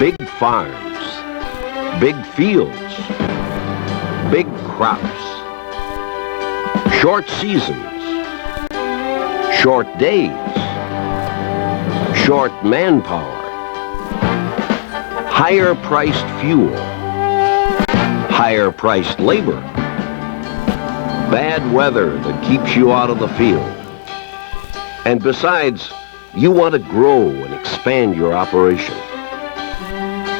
Big farms, big fields, big crops, short seasons, short days, short manpower, higher priced fuel, higher priced labor, bad weather that keeps you out of the field. And besides, you want to grow and expand your operation.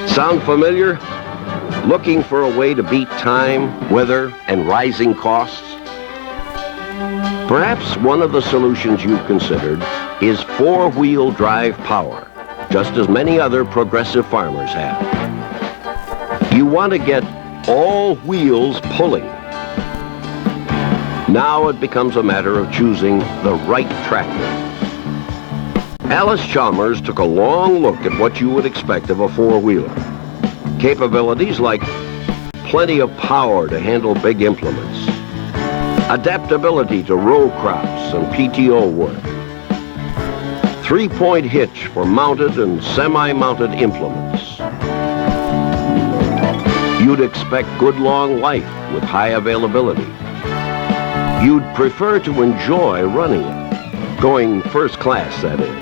Sound familiar? Looking for a way to beat time, weather, and rising costs? Perhaps one of the solutions you've considered is four-wheel drive power, just as many other progressive farmers have. You want to get all wheels pulling. Now it becomes a matter of choosing the right tractor. Allis Chalmers took a long look at what you would expect of a four-wheeler. Capabilities like plenty of power to handle big implements, adaptability to row crops and PTO work, three-point hitch for mounted and semi-mounted implements. You'd expect good long life with high availability. You'd prefer to enjoy running it, going first class, that is.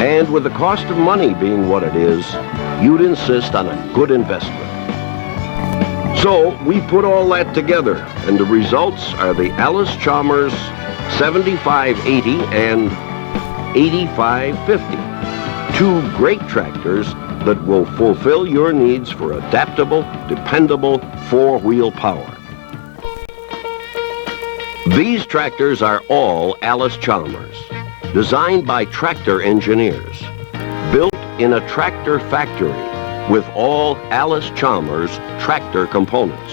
And with the cost of money being what it is, you'd insist on a good investment. So we put all that together, and the results are the Allis Chalmers 7580 and 8550. Two great tractors that will fulfill your needs for adaptable, dependable four-wheel power. These tractors are all Allis Chalmers, designed by tractor engineers, built in a tractor factory with all Allis Chalmers tractor components.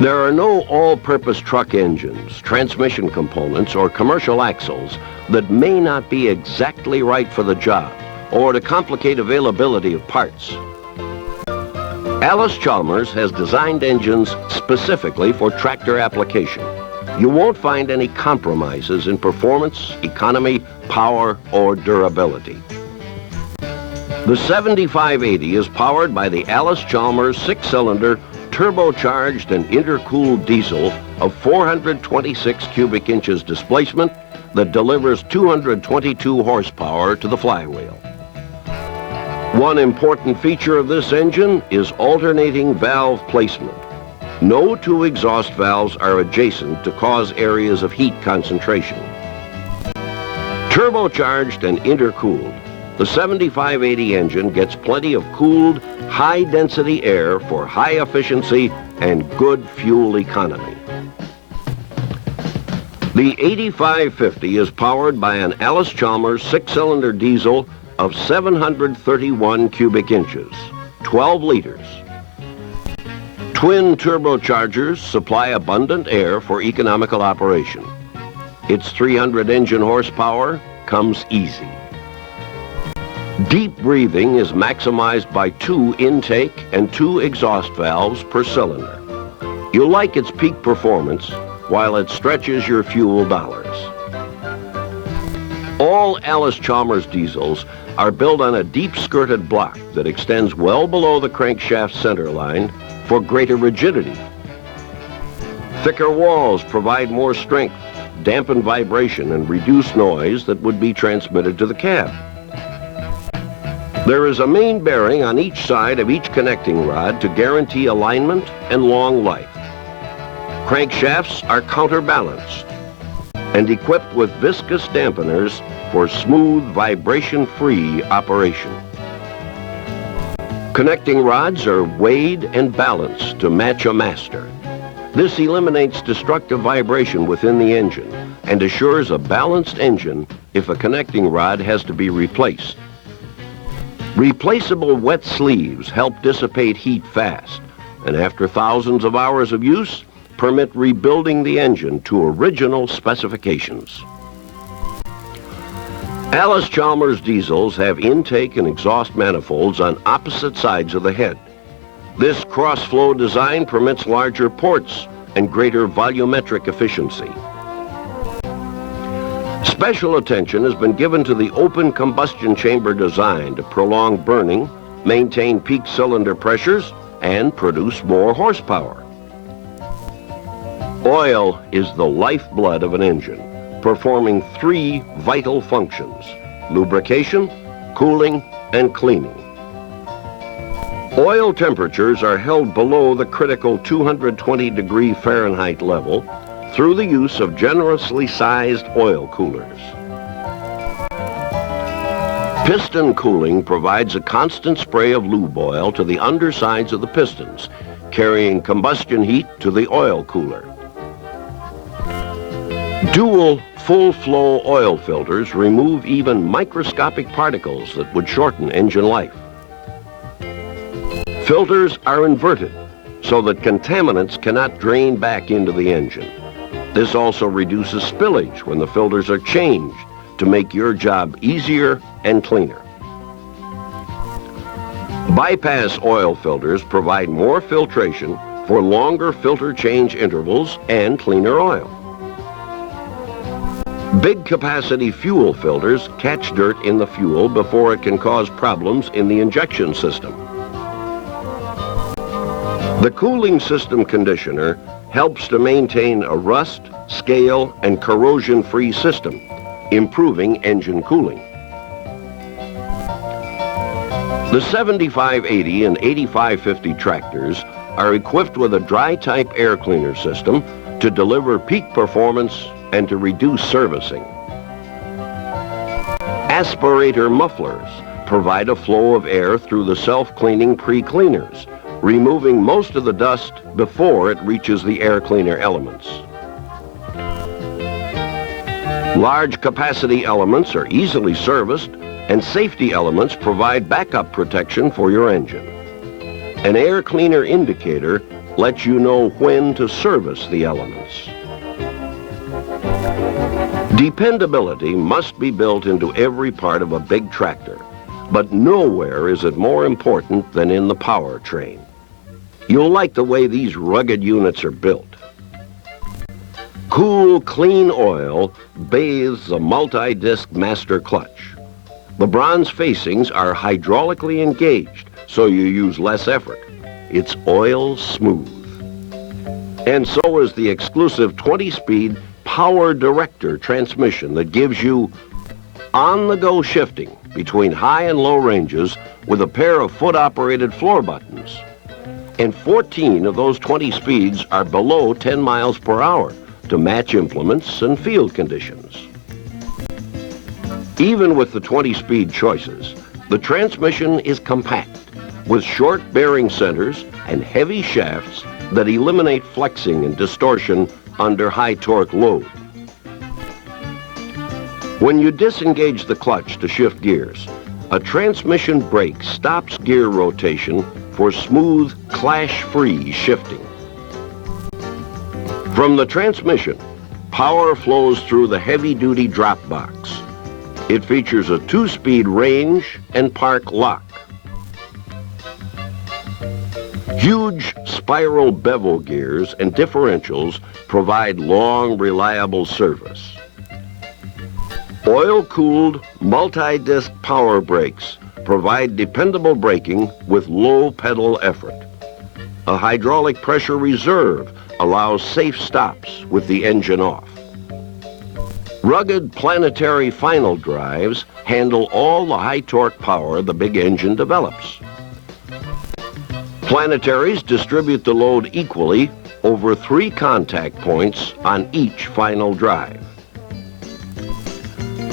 There are no all-purpose truck engines, transmission components, or commercial axles that may not be exactly right for the job or to complicate availability of parts. Allis Chalmers has designed engines specifically for tractor application. You won't find any compromises in performance, economy, power, or durability. The 7580 is powered by the Allis Chalmers six-cylinder turbocharged and intercooled diesel of 426 cubic inches displacement that delivers 222 horsepower to the flywheel. One important feature of this engine is alternating valve placement. No two exhaust valves are adjacent to cause areas of heat concentration. Turbocharged and intercooled, the 7580 engine gets plenty of cooled, high-density air for high efficiency and good fuel economy. The 8550 is powered by an Allis Chalmers six-cylinder diesel of 731 cubic inches, 12 liters. Twin turbochargers supply abundant air for economical operation. Its 300 engine horsepower comes easy. Deep breathing is maximized by 2 intake and 2 exhaust valves per cylinder. You'll like its peak performance while it stretches your fuel dollars. All Allis Chalmers diesels are built on a deep-skirted block that extends well below the crankshaft center line for greater rigidity. Thicker walls provide more strength, dampen vibration, and reduce noise that would be transmitted to the cab. There is a main bearing on each side of each connecting rod to guarantee alignment and long life. Crankshafts are counterbalanced and equipped with viscous dampeners for smooth, vibration-free operation. Connecting rods are weighed and balanced to match a master. This eliminates destructive vibration within the engine and assures a balanced engine if a connecting rod has to be replaced. Replaceable wet sleeves help dissipate heat fast, and after thousands of hours of use, permit rebuilding the engine to original specifications. Allis Chalmers diesels have intake and exhaust manifolds on opposite sides of the head. This cross-flow design permits larger ports and greater volumetric efficiency. Special attention has been given to the open combustion chamber design to prolong burning, maintain peak cylinder pressures, and produce more horsepower. Oil is the lifeblood of an engine, performing three vital functions: lubrication, cooling, and cleaning. Oil temperatures are held below the critical 220-degree Fahrenheit level through the use of generously sized oil coolers. Piston cooling provides a constant spray of lube oil to the undersides of the pistons, carrying combustion heat to the oil cooler. Dual full-flow oil filters remove even microscopic particles that would shorten engine life. Filters are inverted so that contaminants cannot drain back into the engine. This also reduces spillage when the filters are changed to make your job easier and cleaner. Bypass oil filters provide more filtration for longer filter change intervals and cleaner oil. Big capacity fuel filters catch dirt in the fuel before it can cause problems in the injection system. The cooling system conditioner helps to maintain a rust, scale, and corrosion-free system, improving engine cooling. The 7580 and 8550 tractors are equipped with a dry-type air cleaner system to deliver peak performance and to reduce servicing. Aspirator mufflers provide a flow of air through the self-cleaning pre-cleaners, removing most of the dust before it reaches the air cleaner elements. Large capacity elements are easily serviced, and safety elements provide backup protection for your engine. An air cleaner indicator lets you know when to service the elements. Dependability must be built into every part of a big tractor, but nowhere is it more important than in the powertrain. You'll like the way these rugged units are built. Cool, clean oil bathes the multi-disc master clutch. The bronze facings are hydraulically engaged, so you use less effort. It's oil smooth. And so is the exclusive 20-speed Power Director transmission that gives you on-the-go shifting between high and low ranges with a pair of foot-operated floor buttons. And 14 of those 20 speeds are below 10 miles per hour to match implements and field conditions. Even with the 20-speed choices, the transmission is compact, with short bearing centers and heavy shafts that eliminate flexing and distortion under high torque load. When you disengage the clutch to shift gears, a transmission brake stops gear rotation for smooth, clash-free shifting. From the transmission, power flows through the heavy-duty drop box. It features a 2-speed range and park lock. Huge spiral bevel gears and differentials provide long, reliable service. Oil-cooled, multi-disc power brakes provide dependable braking with low pedal effort. A hydraulic pressure reserve allows safe stops with the engine off. Rugged planetary final drives handle all the high torque power the big engine develops. Planetaries distribute the load equally over 3 contact points on each final drive.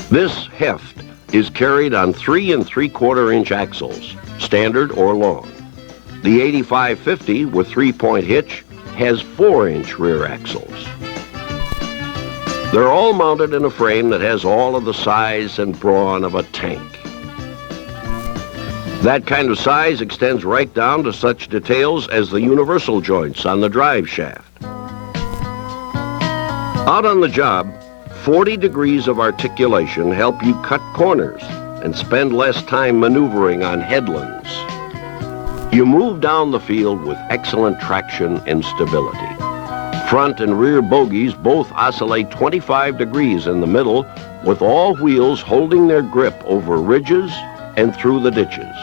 This heft is carried on 3 3/4-inch axles, standard or long. The 8550 with 3-point hitch has 4-inch rear axles. They're all mounted in a frame that has all of the size and brawn of a tank. That kind of size extends right down to such details as the universal joints on the drive shaft. Out on the job, 40 degrees of articulation help you cut corners and spend less time maneuvering on headlands. You move down the field with excellent traction and stability. Front and rear bogies both oscillate 25 degrees in the middle, with all wheels holding their grip over ridges and through the ditches.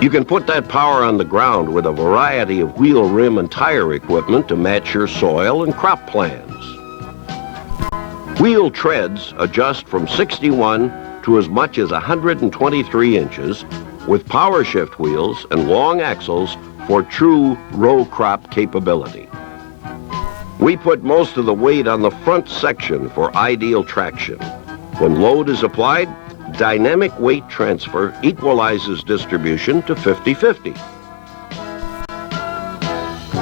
You can put that power on the ground with a variety of wheel, rim, and tire equipment to match your soil and crop plans. Wheel treads adjust from 61 to as much as 123 inches with Powershift wheels and long axles for true row crop capability. We put most of the weight on the front section for ideal traction. When load is applied, dynamic weight transfer equalizes distribution to 50-50.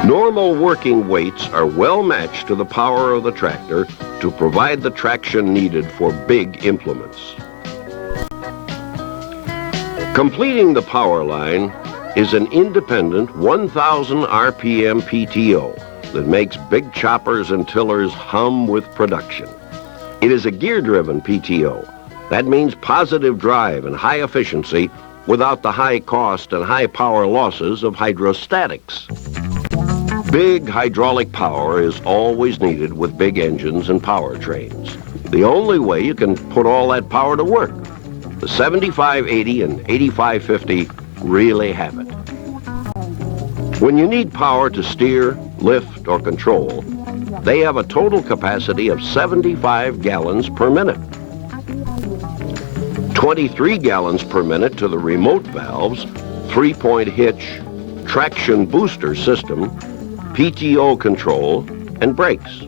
Normal working weights are well matched to the power of the tractor to provide the traction needed for big implements. Completing the power line is an independent 1,000 RPM PTO that makes big choppers and tillers hum with production. It is a gear-driven PTO. That means positive drive and high efficiency without the high cost and high power losses of hydrostatics. Big hydraulic power is always needed with big engines and powertrains. The only way you can put all that power to work. The 7580 and 8550 really have it. When you need power to steer, lift, or control, they have a total capacity of 75 gallons per minute. 23 gallons per minute to the remote valves, 3-point hitch, traction booster system, PTO control, and brakes.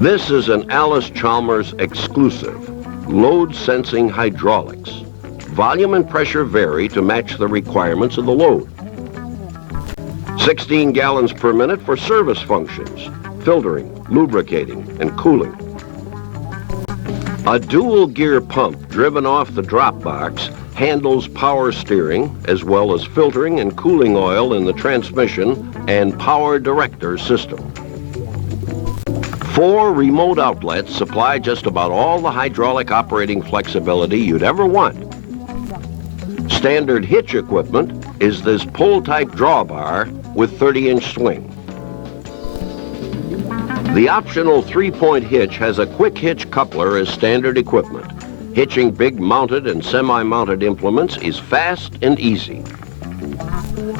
This is an Allis Chalmers exclusive, load-sensing hydraulics. Volume and pressure vary to match the requirements of the load. 16 gallons per minute for service functions, filtering, lubricating, and cooling. A dual gear pump driven off the drop box handles power steering as well as filtering and cooling oil in the transmission and power director system. 4 remote outlets supply just about all the hydraulic operating flexibility you'd ever want. Standard hitch equipment is this pull-type drawbar with 30-inch swing. The optional 3-point hitch has a quick hitch coupler as standard equipment. Hitching big mounted and semi-mounted implements is fast and easy.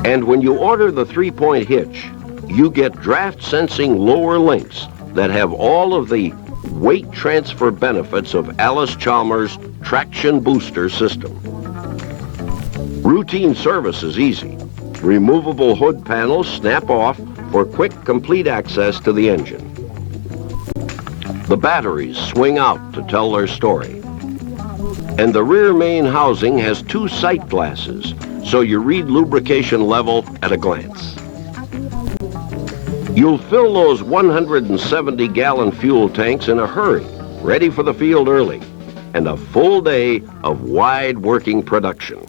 And when you order the 3-point hitch, you get draft sensing lower links that have all of the weight transfer benefits of Allis Chalmers' traction booster system. Routine service is easy. Removable hood panels snap off for quick, complete access to the engine. The batteries swing out to tell their story. And the rear main housing has 2 sight glasses, so you read lubrication level at a glance. You'll fill those 170-gallon fuel tanks in a hurry, ready for the field early, and a full day of wide working production.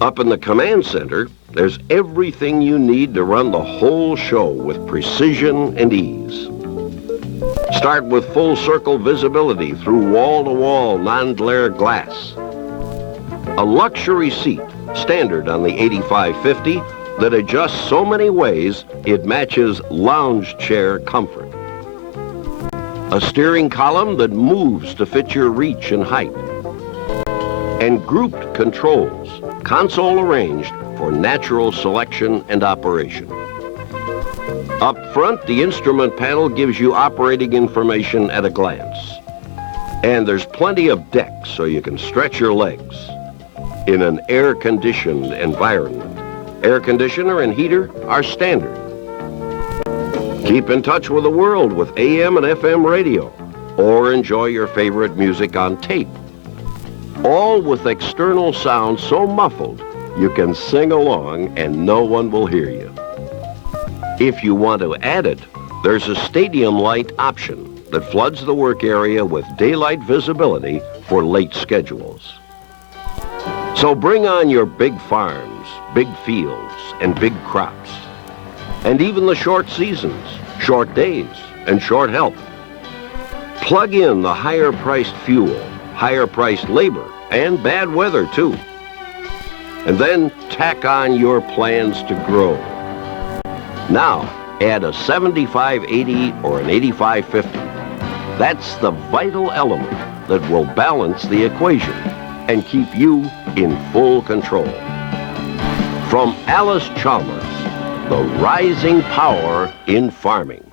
Up in the command center, there's everything you need to run the whole show with precision and ease. Start with full circle visibility through wall-to-wall non-glare glass. A luxury seat, standard on the 8550, that adjusts so many ways it matches lounge chair comfort. A steering column that moves to fit your reach and height. And grouped controls, console arranged for natural selection and operation. Up front, the instrument panel gives you operating information at a glance. And there's plenty of deck so you can stretch your legs in an air-conditioned environment. Air conditioner and heater are standard. Keep in touch with the world with AM and FM radio, or enjoy your favorite music on tape. All with external sound so muffled you can sing along and no one will hear you. If you want to add it, there's a stadium light option that floods the work area with daylight visibility for late schedules. So bring on your big farms, big fields, and big crops. And even the short seasons, short days, and short help. Plug in the higher-priced fuel, higher-priced labor, and bad weather, too. And then tack on your plans to grow. Now, add a 75-80 or an 85-50. That's the vital element that will balance the equation and keep you in full control. From Allis Chalmers, the rising power in farming.